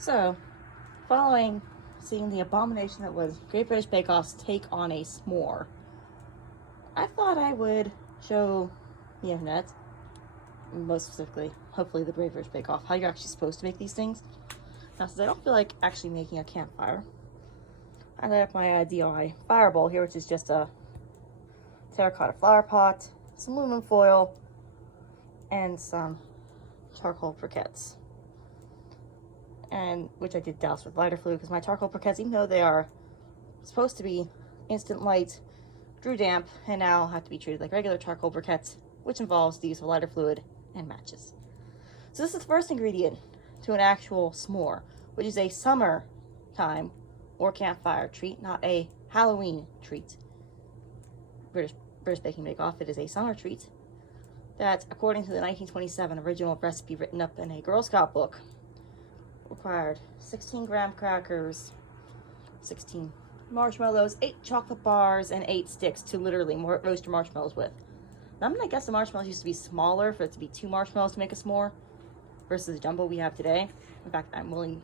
So, following seeing the abomination that was Great British Bake Off's take on a s'more, I thought I would show the internet, most specifically, hopefully the Great British Bake Off, how you're actually supposed to make these things. Now, since I don't feel like actually making a campfire, I lit up my DIY firebowl here, which is just a terracotta flower pot, some aluminum foil, and some charcoal briquettes. And which I did douse with lighter fluid because my charcoal briquettes, even though they are supposed to be instant light, grew damp and now have to be treated like regular charcoal briquettes, which involves the use of lighter fluid and matches. So this is the first ingredient to an actual s'more, which is a summertime or campfire treat, not a Halloween treat. British Baking Bake Off, it is a summer treat that, according to the 1927 original recipe written up in a Girl Scout book, required 16 graham crackers, 16 marshmallows, 8 chocolate bars, and 8 sticks to literally roast your marshmallows with. Now, I'm gonna guess the marshmallows used to be smaller for it to be 2 marshmallows to make a s'more versus the jumbo we have today. In fact, I'm willing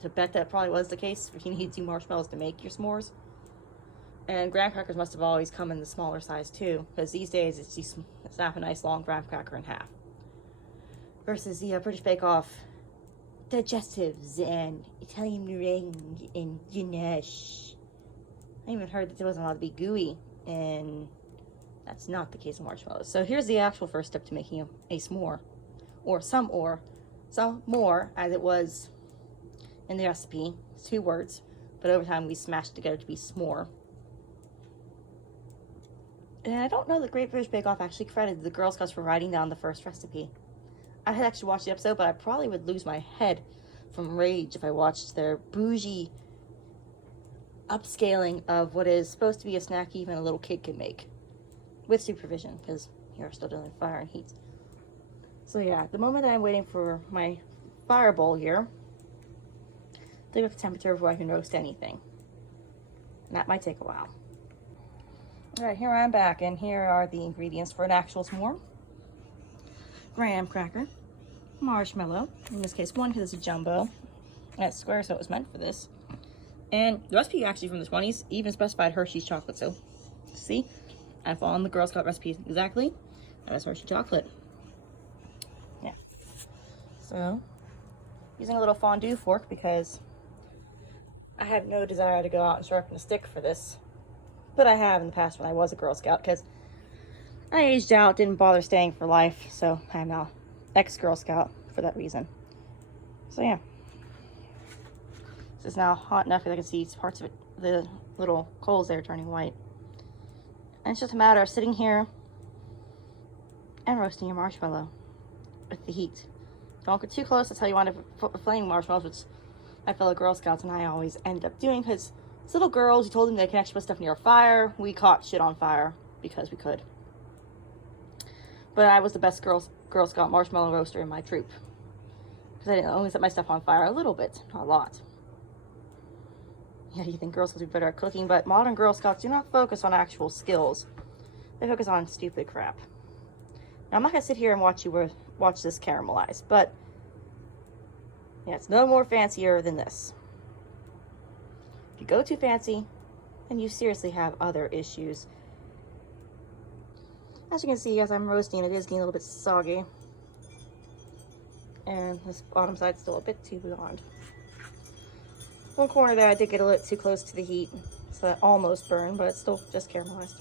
to bet that probably was the case if you need 2 marshmallows to make your s'mores. And graham crackers must have always come in the smaller size too, because these days it's just snap a nice long graham cracker in half. Versus the British Bake Off digestives and Italian meringue and ganache. I even heard that there wasn't allowed to be gooey, and that's not the case of marshmallows. So here's the actual first step to making a s'more, or some more, as it was in the recipe. It's 2 words, but over time we smashed it together to be s'more. And I don't know that Great British Bake Off actually credited the Girl Scouts for writing down the first recipe. I had actually watched the episode, but I probably would lose my head from rage if I watched their bougie upscaling of what is supposed to be a snack even a little kid can make. With supervision, because you're still dealing with fire and heat. So yeah, the moment that I'm waiting for my fire bowl here to go up to temperature before I can roast anything. And that might take a while. Alright, here I'm back, and here are the ingredients for an actual s'more. Graham cracker, marshmallow, in this case 1 because it's a jumbo, and it's square so it was meant for this. And the recipe actually from the 20s even specified Hershey's chocolate, so see, I followed the Girl Scout recipe exactly. That is Hershey chocolate. Yeah. So, using a little fondue fork because I have no desire to go out and sharpen a stick for this. But I have in the past when I was a Girl Scout, because I aged out, didn't bother staying for life, so I'm now ex-Girl Scout for that reason. So yeah. This is now hot enough that I can see parts of it, the little coals there turning white. And it's just a matter of sitting here and roasting your marshmallow with the heat. Don't get too close, that's how you want to flaming marshmallows, which my fellow Girl Scouts and I always end up doing, because as little girls, you told them they can actually put stuff near a fire. We caught shit on fire because we could. But I was the best Girl Scout marshmallow roaster in my troop, because I didn't only set my stuff on fire a little bit, not a lot. Yeah, you think Girl Scouts would be better at cooking, but modern Girl Scouts do not focus on actual skills. They focus on stupid crap. Now, I'm not going to sit here and watch this caramelize, but yeah, it's no more fancier than this. If you go too fancy, then you seriously have other issues. As you can see, as I'm roasting, it is getting a little bit soggy. And this bottom side's still a bit too blonde. One corner there I did get a little too close to the heat, so that almost burned, but it's still just caramelized.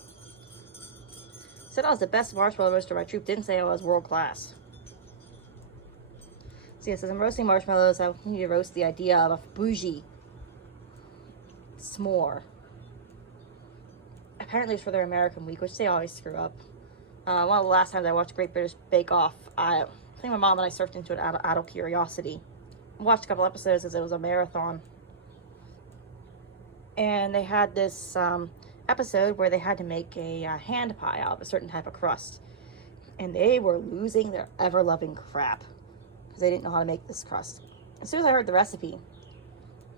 Said I was the best marshmallow roaster my troop, didn't say I was world class. So yes, as I'm roasting marshmallows, I need to roast the idea of a bougie s'more. Apparently it's for their American week, which they always screw up. One of the last times I watched Great British Bake Off, I think my mom and I surfed into it out of curiosity. I watched a couple episodes as it was a marathon. And they had this episode where they had to make a hand pie out of a certain type of crust. And they were losing their ever-loving crap because they didn't know how to make this crust. As soon as I heard the recipe,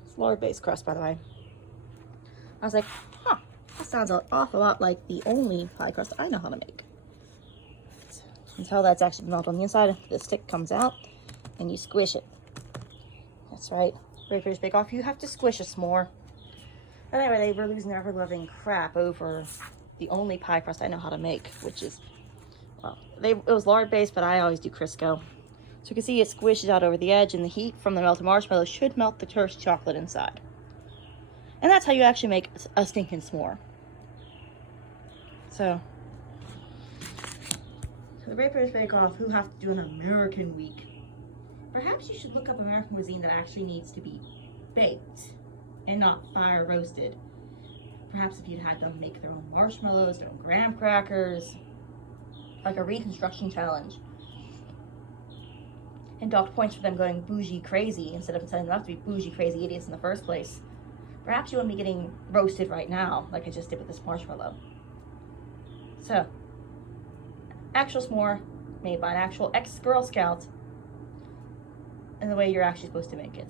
it's flour-based crust, by the way, I was like, huh, that sounds an awful lot like the only pie crust I know how to make. Until that's actually melted on the inside, the stick comes out, and you squish it. That's right, Great British Bake Off, you have to squish a s'more. And anyway, they were losing their ever-loving crap over the only pie crust I know how to make, which is, well, it was lard-based, but I always do Crisco. So you can see it squishes out over the edge, and the heat from the melted marshmallow should melt the Turkish chocolate inside. And that's how you actually make a stinking s'more. So the Great British Bake Off, who have to do an American week, perhaps you should look up American cuisine that actually needs to be baked and not fire roasted. Perhaps if you'd had them make their own marshmallows, their own graham crackers, like a reconstruction challenge, and docked points for them going bougie crazy instead of setting them up to be bougie crazy idiots in the first place. Perhaps you wouldn't be getting roasted right now like I just did with this marshmallow. So, actual s'more made by an actual ex-Girl Scout in the way you're actually supposed to make it.